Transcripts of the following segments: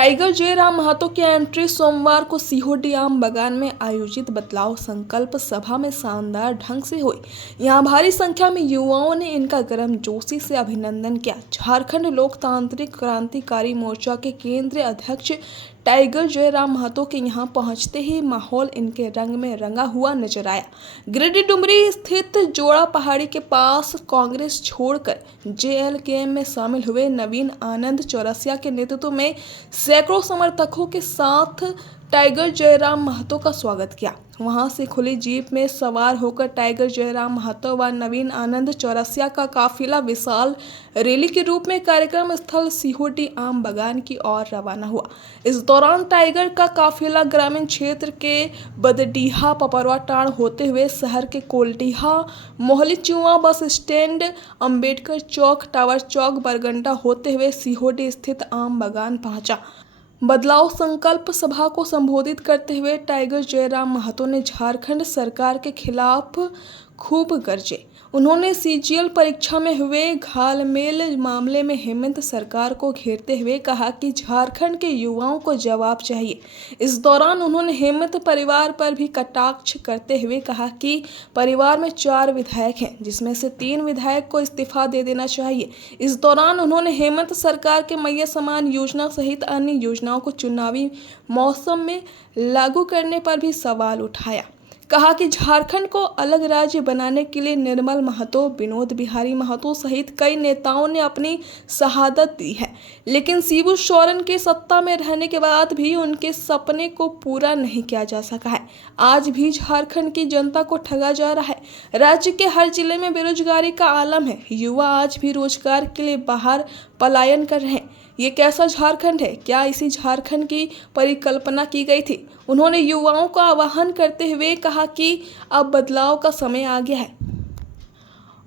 Tiger Jairam Mahato की entry सोमवार को सीहोडी आम बागान में आयोजित बदलाव संकल्प सभा में शानदार ढंग से हुई। यहां भारी संख्या में युवाओं ने इनका गर्मजोशी से अभिनंदन किया। झारखंड लोकतांत्रिक क्रांतिकारी मोर्चा के केंद्रीय अध्यक्ष टाइगर जयराम महतो के यहां पहुंचते ही माहौल इनके रंग में रंगा हुआ नजर आया। गिरिडीह डुमरी स्थित जोड़ा पहाड़ी के पास कांग्रेस छोड़कर जेएलकेएम में शामिल हुए नवीन आनंद चौरसिया के नेतृत्व में सैकड़ों समर्थकों के साथ टाइगर जयराम महतो का स्वागत किया। वहां से खुली जीप में सवार होकर टाइगर जयराम महतो व नवीन आनंद चौरसिया का काफिला विशाल रैली के रूप में कार्यक्रम स्थल सीहोडी आम बागान की ओर रवाना हुआ। इस दौरान टाइगर का काफिला ग्रामीण क्षेत्र के बदडीहा पपरवा टाण होते हुए शहर के कोलडीहा मोहली चुआ बस स्टैंड अंबेडकर चौक टावर चौक बरगंडा होते हुए सीहोडी स्थित आम बागान पहुंचा। बदलाव संकल्प सभा को संबोधित करते हुए टाइगर जयराम महतो ने झारखंड सरकार के खिलाफ खूब गरजे। उन्होंने सीजीएल परीक्षा में हुए घालमेल मामले में हेमंत सरकार को घेरते हुए कहा कि झारखंड के युवाओं को जवाब चाहिए। इस दौरान उन्होंने हेमंत परिवार पर भी कटाक्ष करते हुए कहा कि परिवार में 4 विधायक हैं, जिसमें से 3 विधायक को इस्तीफा दे देना चाहिए। इस दौरान उन्होंने हेमंत सरकार के मैया समान योजना सहित अन्य योजनाओं को चुनावी मौसम में लागू करने पर भी सवाल उठाया। कहा कि झारखंड को अलग राज्य बनाने के लिए निर्मल महतो, विनोद बिहारी महतो सहित कई नेताओं ने अपनी शहादत दी है, लेकिन शिबू सोरेन के सत्ता में रहने के बाद भी उनके सपने को पूरा नहीं किया जा सका है। आज भी झारखंड की जनता को ठगा जा रहा है। राज्य के हर जिले में बेरोजगारी का आलम है। युवा आज भी रोजगार के लिए बाहर पलायन कर रहे हैं। ये कैसा झारखंड है? क्या इसी झारखंड की परिकल्पना की गई थी? उन्होंने युवाओं का आह्वान करते हुए कहा कि अब बदलाव का समय आ गया है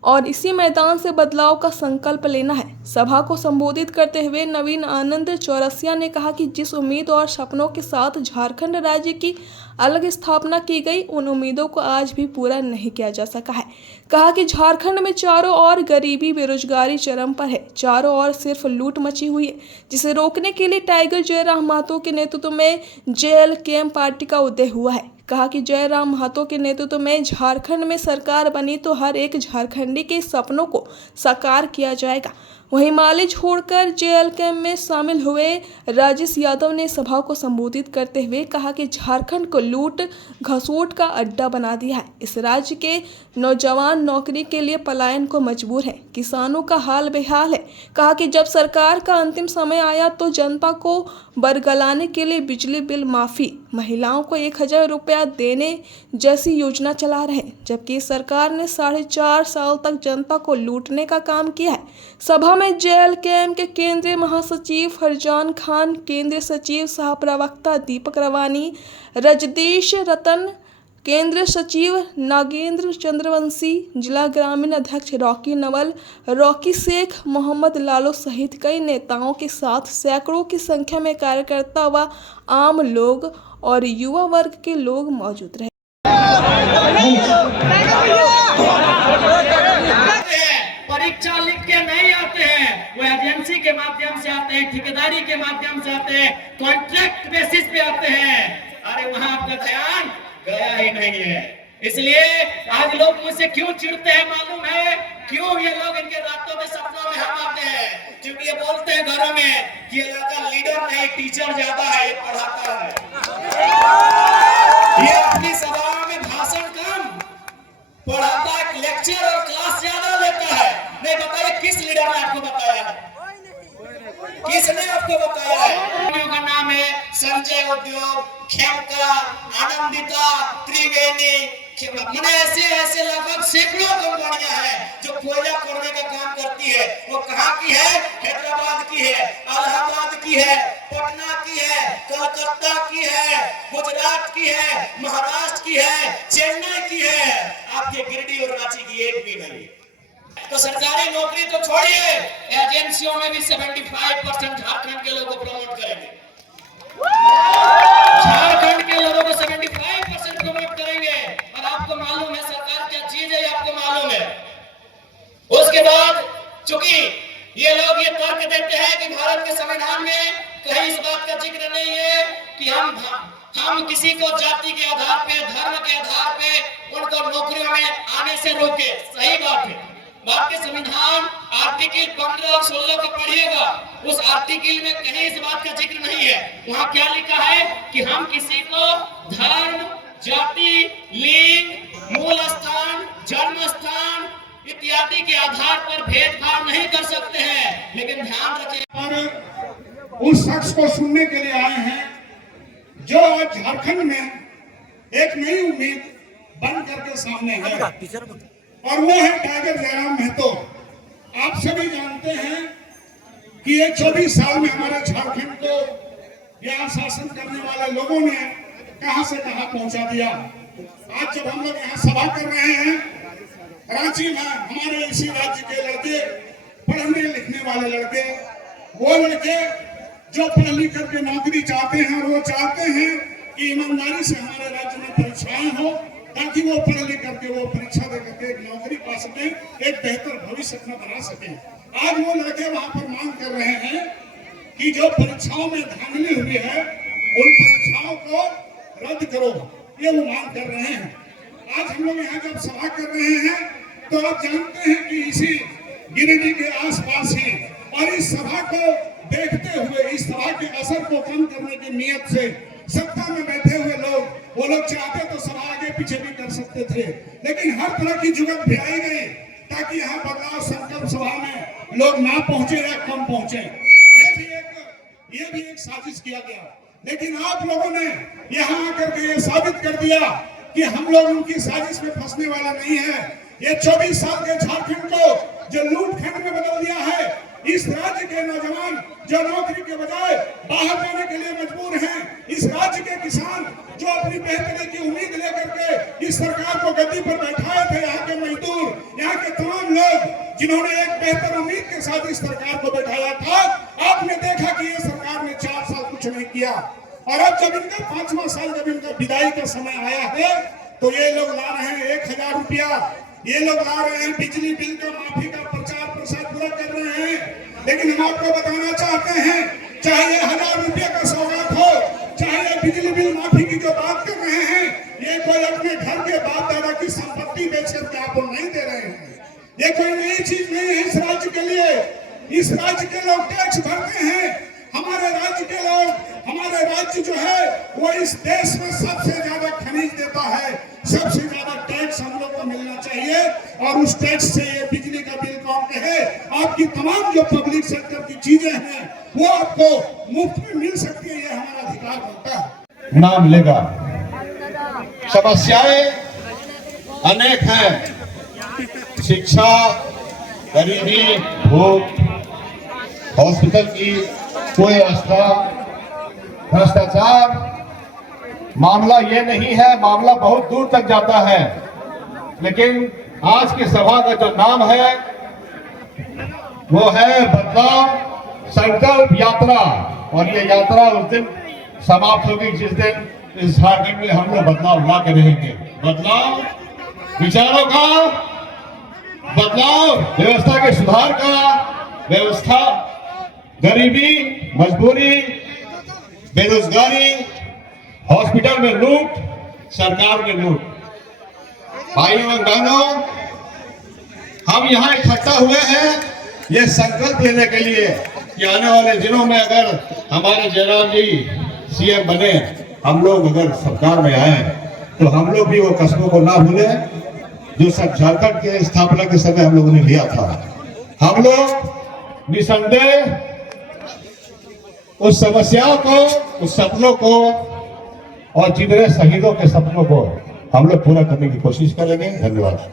और इसी मैदान से बदलाव का संकल्प लेना है। सभा को संबोधित करते हुए नवीन आनंद चौरसिया ने कहा कि जिस उम्मीद और सपनों के साथ झारखंड राज्य की अलग स्थापना की गई, उन उम्मीदों को आज भी पूरा नहीं किया जा सका है। कहा कि झारखंड में चारों ओर गरीबी, बेरोजगारी चरम पर है। चारों ओर सिर्फ लूट मची हुई है, जिसे रोकने के लिए टाइगर जयराम महतो के नेतृत्व में जेएलकेएम पार्टी का उदय हुआ है। कहा कि जयराम महतो के नेतृत्व में झारखंड में सरकार बनी तो हर एक झारखंडी के सपनों को साकार किया जाएगा। वहीं माले छोड़कर जेएलकेएम में शामिल हुए राजेश यादव ने सभा को संबोधित करते हुए कहा कि झारखंड को लूट घसूट का अड्डा बना दिया है। इस राज्य के नौजवान नौकरी के लिए पलायन को मजबूर है। किसानों का हाल बेहाल है। कहा कि जब सरकार का अंतिम समय आया तो जनता को बरगलाने के लिए बिजली बिल माफी, महिलाओं को 1000 रुपया देने जैसी योजना चला रहे, जबकि सरकार ने 4.5 साल तक जनता को लूटने का काम किया है। सभा में जेएलकेएम के केंद्रीय महासचिव फरजान खान, केंद्रीय सचिव सह प्रवक्ता दीपक रवानी, रजनीश रतन, केंद्रीय सचिव नागेंद्र चंद्रवंशी, जिला ग्रामीण अध्यक्ष रॉकी नवल, रॉकी शेख, मोहम्मद लालो सहित कई नेताओं के साथ सैकड़ों की संख्या में कार्यकर्ता व आम लोग और युवा वर्ग के लोग मौजूद रहे। परीक्षा लिख के नहीं आते हैं, वो एजेंसी के माध्यम से आते हैं, ठेकेदारी के माध्यम से आते हैं, कॉन्ट्रैक्ट बेसिस पे आते हैं। अरे वहां आपका ध्यान गया ही नहीं है। इसलिए आज लोग मुझसे क्यों चिढ़ते हैं मालूम है? क्यों ये लोग इनके रातों के सपनों में हम आते हैं? क्योंकि ये बोलते हैं घरों में कि ये लड़का लीडर नहीं, टीचर ज्यादा है, ये पढ़ाता है। ये अपनी सभाओं में भाषण कम पढ़ाता है, लेक्चर और क्लास ज्यादा लेता है। नहीं बताइए किस लीडर ने आपको बताया है? किसने आपको बताया है? का नाम है संजय उद्योग, खेमका, आनंदिता, त्रिवेणी, मैंने ऐसे लगभग सैकड़ों कंपनियां हैं जो कोयला खोदने का काम करती है। वो कहाँ की है? हैदराबाद की है, इलाहाबाद की है, पटना की है, कलकत्ता की है, गुजरात की है, महाराष्ट्र की है, चेन्नई की है। आपके गिरिडीह और रांची की एक भी नहीं। तो सरकारी नौकरी तो छोड़िए, एजेंसियों में भी 75% झारखंड के लोगों को प्रमोट करेंगे। झारखंड के लोगों को 75% प्रमोट करेंगे। और आपको मालूम है सरकार क्या चीज है, आपको मालूम है। उसके बाद चूंकि ये लोग ये तर्क देते हैं कि भारत के संविधान में कहीं इस बात का का जिक्र नहीं है कि हम किसी को जाति के आधार पे, धर्म के आधार पे उनको नौकरियों में आने से रोके। सही बात है। भारतीय संविधान आर्टिकल 15 और 16 को पढ़िएगा, उस आर्टिकल में कहीं इस बात का जिक्र नहीं है। वहां क्या लिखा है कि हम किसी को धर्म, जाति, लिंग, मूल स्थान, जन्म स्थान इत्यादि के आधार पर भेदभाव नहीं कर सकते हैं। लेकिन ध्यान रखें, उस शख्स को सुनने के लिए आए हैं जो आज झारखंड में एक नई उम्मीद बन करके सामने है, और वो है टाइगर जयराम महतो। आप सभी जानते हैं कि ये 24 साल में हमारे झारखंड को यहाँ शासन करने वाले लोगों ने कहां से कहां पहुंचा दिया। आज जब हम लोग यहाँ सभा कर रहे हैं, रांची में हमारे इसी राज्य के लड़के, पढ़ने लिखने वाले लड़के, वो लड़के जो पढ़ लिख करके नौकरी चाहते हैं, और वो चाहते हैं कि ईमानदारी से हमारे राज्य में परीक्षाएं हो, ताकि वो पढ़ लिख करके वो परीक्षा दे करके एक नौकरी पा सके, एक बेहतर भविष्य अपना बना सके। आज वो लड़के वहां पर मांग कर रहे हैं कि जो परीक्षाओं में धांधली हुई है, उन परीक्षाओं को रद्द करो, ये वो मांग कर रहे हैं। आज हम लोग यहाँ जब सभा कर रहे हैं, तो आप जानते हैं कि इसी गिरिडीह के आसपास ही, और इस सभा को देखते हुए, इस सभा के असर को कम करने की नियत से सत्ता में बैठे हुए लोग, वो लोग चाहते तो सभा आगे पीछे भी कर सकते थे, लेकिन हर तरह की जुगत भी आई गई ताकि यहाँ बदलाव संकल्प सभा में लोग ना पहुंचे या कम पहुंचे। ये भी एक साजिश किया गया, लेकिन आप लोगों ने यहाँ आकर के ये साबित कर दिया कि हम लोग उनकी साजिश में फंसने वाला नहीं है। ये 24 साल के झारखंड को जो लूटखंड में बदल दिया है, इस राज्य के नौजवान जो नौकरी के बजाय बाहर जाने के लिए मजबूर हैं, इस राज्य के किसान जो अपनी बेहतरी की उम्मीद लेकर के इस सरकार को गद्दी पर बैठाए थे, यहाँ के मजदूर, यहाँ के तमाम लोग जिन्होंने एक बेहतर उम्मीद के साथ इस सरकार को बैठाया था, आपने देखा कि ये सरकार ने 4 साल कुछ नहीं किया, और अब जब इनका 5वां साल, जब इनका विदाई का समय आया है, तो ये लोग ला रहे हैं 1000 रुपया, ये लोग ला रहे हैं बिजली बिल का माफी का प्रचार प्रसार पूरा कर रहे हैं। लेकिन हम आपको बताना चाहते हैं, चाहे ये 1000 रुपये का सौगात हो, चाहे ये बिजली बिल माफी की जो बात कर रहे हैं, ये कोई अपने घर के बाप दादा की संपत्ति बेच करके आपको नहीं दे रहे हैं। ये कोई नई चीज नहीं है इस राज्य के लिए। इस राज्य के लोग टैक्स भरते हैं। हमारे राज्य के लोग, हमारे राज्य जो है वो इस देश में सबसे ज्यादा खनिज देता है, सबसे ज्यादा टैक्स हम लोग को मिलना चाहिए, और उस टैक्स से ये बिजली का बिल कौन कहे, आपकी तमाम जो पब्लिक सेक्टर की चीजें हैं वो आपको मुफ्त में मिल सकती है, ये हमारा अधिकार बनता है। नाम लेगा। समस्याएं अनेक हैं, शिक्षा, गरीबी, भूख, हॉस्पिटल की कुव्यवस्था, भ्रष्टाचार। मामला ये नहीं है, मामला बहुत दूर तक जाता है, लेकिन आज की सभा का जो नाम है वो है बदलाव संकल्प यात्रा, और ये यात्रा उस दिन समाप्त होगी जिस दिन इस झारखंड में हम लोग बदलाव ला के रहेंगे। बदलाव विचारों का, बदलाव व्यवस्था के सुधार का, व्यवस्था गरीबी, मजबूरी, बेरोजगारी, हॉस्पिटल में लूट, सरकार में लूट। भाइयों और बहनों, हम यहाँ इकट्ठा हुए हैं ये संकल्प लेने के लिए कि आने वाले दिनों में अगर हमारे जयराम जी सीएम बने, हम लोग अगर सरकार में आए, तो हम लोग भी वो कस्मों को ना भूलें जो सब झारखंड के स्थापना के समय हम लोगों ने लिया था। हम लोग निसंदेह उस समस्याओं को, उस सपनों को, और जितने शहीदों के सपनों को हम लोग पूरा करने की कोशिश करेंगे। धन्यवाद।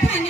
बैठाने